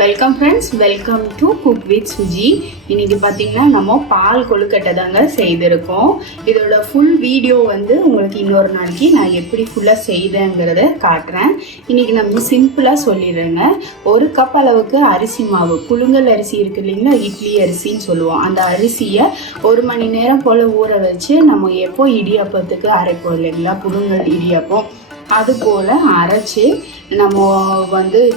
Welcome friends, welcome to cook with Suji. இன்றைக்கி பார்த்திங்கன்னா நம்ம பால் கொழுக்கட்டை தாங்க செய்திருக்கோம். இதோட ஃபுல் வீடியோ உங்களுக்கு இன்னொரு நாளைக்கு நான் எப்படி ஃபுல்லாக செய்தேங்கிறத காட்டுறேன். இன்றைக்கி நம்ம சிம்பிளாக சொல்லிடுறேங்க. 1 கப் அளவுக்கு அரிசி மாவு, புழுங்கல் அரிசி இருக்குது இல்லைங்களா, இட்லி அரிசின்னு சொல்லுவோம். அந்த அரிசியை 1 மணி நேரம் போல் ஊற வச்சு நம்ம எப்போ இடியாப்பத்துக்கு அரைப்போம் இல்லைங்களா, புழுங்கல் இடியாப்பம், அது போல் அரைச்சி நம்ம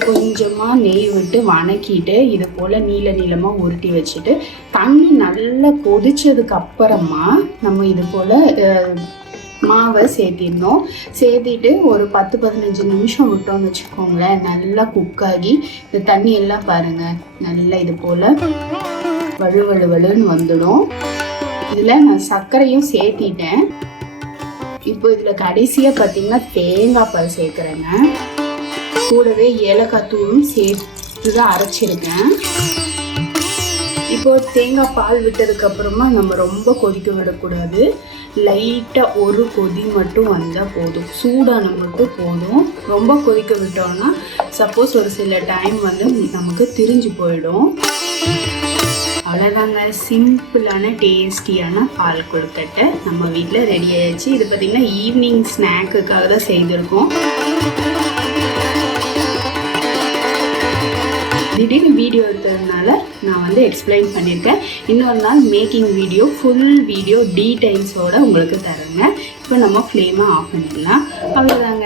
கொஞ்சமாக நெய் விட்டு வணக்கிட்டு இது போல் நீளமாக உருட்டி வச்சுட்டு தண்ணி நல்லா கொதிச்சதுக்கு அப்புறமா நம்ம இது போல் மாவை சேர்த்திடணும். சேர்த்திட்டு ஒரு 10-15 நிமிஷம் விட்டோம்னு வச்சுக்கோங்களேன், நல்லா குக்காகி இந்த தண்ணி எல்லாம் பாருங்கள் நல்லா இது போல் வழுவழுவழுன்னு வந்துடும். இதில் நான் சர்க்கரையும் சேர்த்திட்டேன். இப்போ இதில் கடைசியாக பார்த்தீங்கன்னா தேங்காய் பால் சேர்க்குறேங்க. கூடவே ஏலக்காய் தூளும் சேர்த்து தான் அரைச்சிருக்கேன். இப்போ தேங்காய் பால் விட்டதுக்கப்புறமா நம்ம ரொம்ப கொதிக்க விடக்கூடாது. லைட்டாக ஒரு கொதி மட்டும் வந்தால் போதும், சூடான மட்டும் போதும். ரொம்ப கொதிக்க விட்டோம்னா சப்போஸ் ஒரு சில டைம் நமக்கு திரிஞ்சு போயிடும். அவ்வளோதாங்க, சிம்பிளான டேஸ்டியான பால் கொழுக்கட்டை நம்ம வீட்டில் ரெடி ஆயிடுச்சு. இது பார்த்திங்கன்னா ஈவினிங் ஸ்நாக்குக்காக தான் செய்திருக்கோம். திடீர்னு வீடியோ எடுத்ததுனால நான் எக்ஸ்பிளைன் பண்ணியிருக்கேன். இன்னொரு நாள் மேக்கிங் வீடியோ, ஃபுல் வீடியோ டீடைல்ஸோடு உங்களுக்கு தரேங்க. இப்போ நம்ம ஃப்ளேமை ஆஃப் பண்ணிடலாம். அவ்வளோதாங்க.